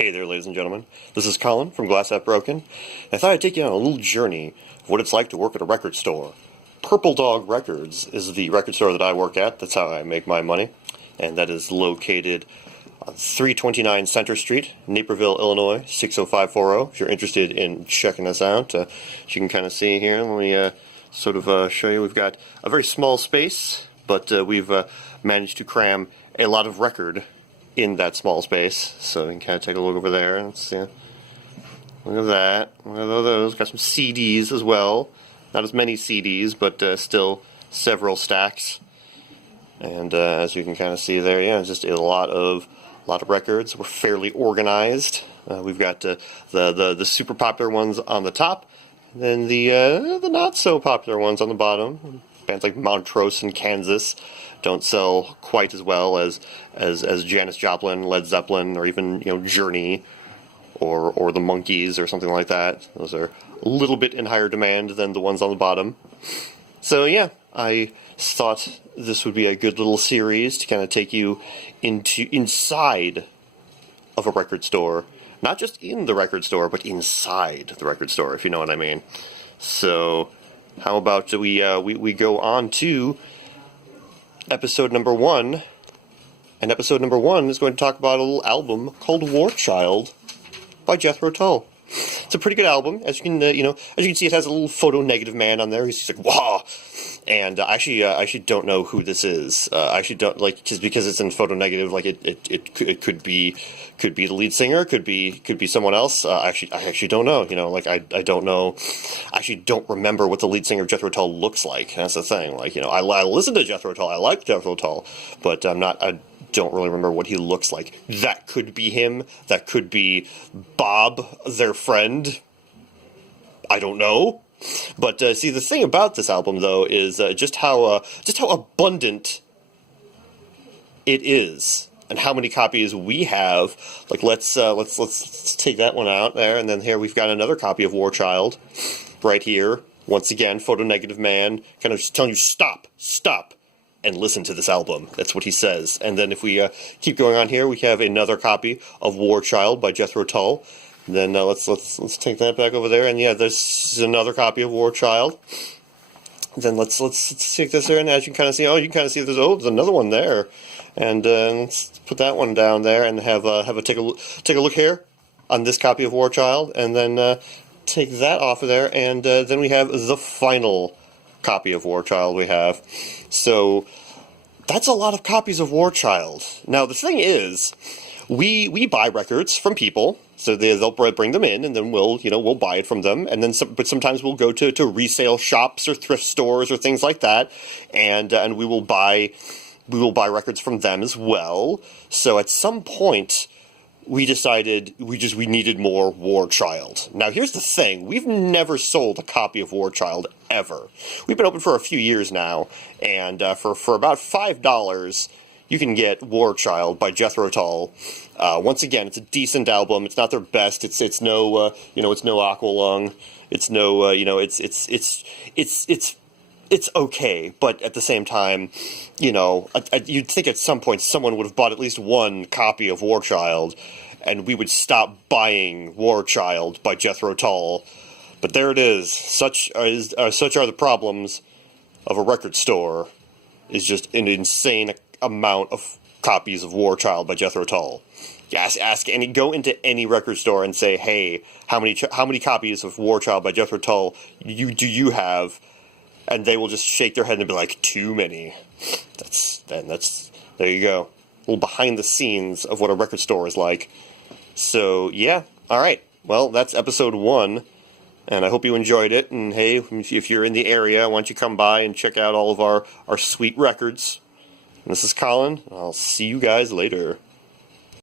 Hey there, ladies and gentlemen. This is Colin from Glass At Broken. I thought I'd take you on a little journey of what it's like to work at a record store. Purple Dog Records is the record store that I work at. That's how I make my money. And that is located on 329 Center Street, Naperville, Illinois, 60540. If you're interested in checking us out, as you can kind of see here, let me show you. We've got a very small space, but we've managed to cram a lot of record in that small space. So you can kind of take a look over there and see. Look at that. Look at those. Got some CDs as well. Not as many CDs, but still several stacks. And as you can kind of see there, yeah, just a lot of records. We're fairly organized. We've got the super popular ones on the top, and then the not so popular ones on the bottom. Bands like Montrose and Kansas don't sell quite as well as Janis Joplin, Led Zeppelin, or even Journey, or the Monkees or something like that. Those are a little bit in higher demand than the ones on the bottom. So yeah, I thought this would be a good little series to kind of take you inside of a record store. Not just in the record store, but inside the record store, if you know what I mean. So how about we go on to episode number 1. And episode number 1 is going to talk about a little album called War Child by Jethro Tull. It's a pretty good album. As you can, as you can see, it has a little photo negative man on there. He's just like, "Wah!" And I actually don't know who this is. I actually don't just because it's in photo negative. Like it could be the lead singer. Could be someone else. I actually don't know. I don't know. I actually don't remember what the lead singer of Jethro Tull looks like. That's the thing. I listen to Jethro Tull. I like Jethro Tull, but I don't really remember what he looks like. That could be him. That could be Bob, their friend. I don't know. But see, the thing about this album, though, is just how abundant it is, and how many copies we have. Like, let's take that one out there, and then here we've got another copy of War Child, right here. Once again, photo negative man, kind of just telling you stop, and listen to this album. That's what he says. And then if we keep going on here, we have another copy of War Child by Jethro Tull. And then let's take that back over there. And yeah, there's another copy of War Child. Then let's take this there, and as you can kind of see, there's another one there. And let's put that one down there, and have a take a look here on this copy of War Child, and then take that off of there, and then we have the final copy of War Child we have. So that's a lot of copies of War Child. Now the thing is, we buy records from people, so they'll bring them in, and then we'll buy it from them, and then but sometimes we'll go to resale shops or thrift stores or things like that, and we will buy records from them as well. So at some point, we decided we needed more War Child. Now here's the thing, we've never sold a copy of War Child ever. We've been open for a few years now, and for about $5, you can get War Child by Jethro Tull. Once again, it's a decent album. It's not their best. It's no it's no Aqualung. It's no it's okay, but at the same time, you'd think at some point someone would have bought at least one copy of War Child, and we would stop buying War Child by Jethro Tull. But there it is. Such are the problems of a record store. Is just an insane amount of copies of War Child by Jethro Tull. Go into any record store and say, hey, how many copies of War Child by Jethro Tull do you have? And they will just shake their head and be like, too many. There you go. A little behind the scenes of what a record store is like. So yeah, all right. Well, that's episode 1. And I hope you enjoyed it. And hey, if you're in the area, why don't you come by and check out all of our sweet records. And this is Colin. I'll see you guys later.